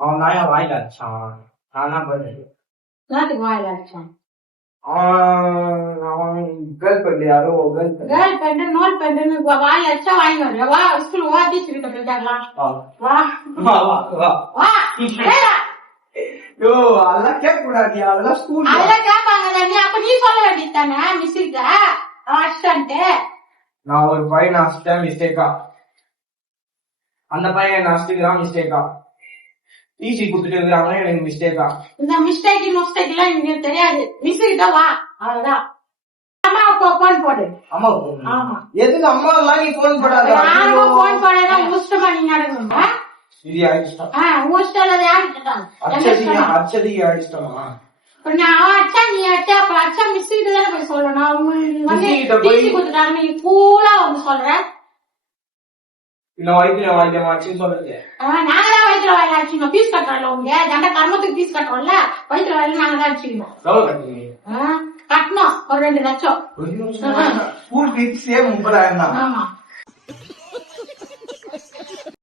அவன் தான் என் வாயில அடிச்சான். நான் தான் பண்ணது. நாட்டுக்கு வாயில அடிச்சான். அவன் கேர்ள் ஃப்ரெண்ட் யாரோ கேர்ள் ஃப்ரெண்டு நோல் ஃப்ரெண்டுன்னு வாய் அடிச்சா வாங்கி வர வா ஸ்கூல் வா டீச்சர் கிட்ட போயிட்டாங்களாம். வா வா யோ அதெல்லாம் கேட்க கூடாது. அதெல்லாம் ஸ்கூல் அதெல்லாம் கேட்பாங்க தானே. அப்ப நீ சொல்ல வேண்டியது தானே மிஸ் கிட்ட அடிச்சிட்டான்ட்டு. நான் ஒரு பையன் அடிச்சிட்டேன் மிஸ்டேக்கா. அந்த பையன் என்ன அடிச்சுக்கிறான் மிஸ்டேக்கா. டிசி குடுத்துட்டு இருக்கிறாங்க எனக்கு மிஸ்டேக்கா. இந்த மிஸ்டேக் எல்லாம் எனக்கு தெரியாது. மிஸ் கிட்ட வா அவ்வளவுதான். அம்மாவுக்கு போன் போடு. அம்மா ஆமா எதுக்கு அம்மா எல்லாம் நீ போன் போடாத. யாரும் போன் போடாத உஷ்டமா நீ நடக்கணுமா? இது அடிச்சிட்டான். உஷ்டம் யாருக்கிட்டான் அச்சதி அடிச்சிட்டோமா? நான் அச்சா நீ அச்சா அப்ப அச்சா மிஸ் கிட்ட தானே போய் சொல்லணும். வந்து டிசி கொடுத்துட்டாங்க நீ பூரா வந்து சொல்ற. இல்ல வயிற்றுல வாய்க்காச்சுன்னு சொல்றது. நாங்கதான் வயிற்றுல வாயில அடிச்சுக்கணும். பீஸ் கட்டுறோம்ல உங்க தண்ட கர்மத்துக்கு பீஸ் கட்டுறோம்ல வயிற்றுல வாயில நாங்க தான் அடிச்சுக்கணும். கட்டணும் ஒரு 2 லட்சம். ஸ்கூல் ஃபீஸே 30,000 தான். ஆமா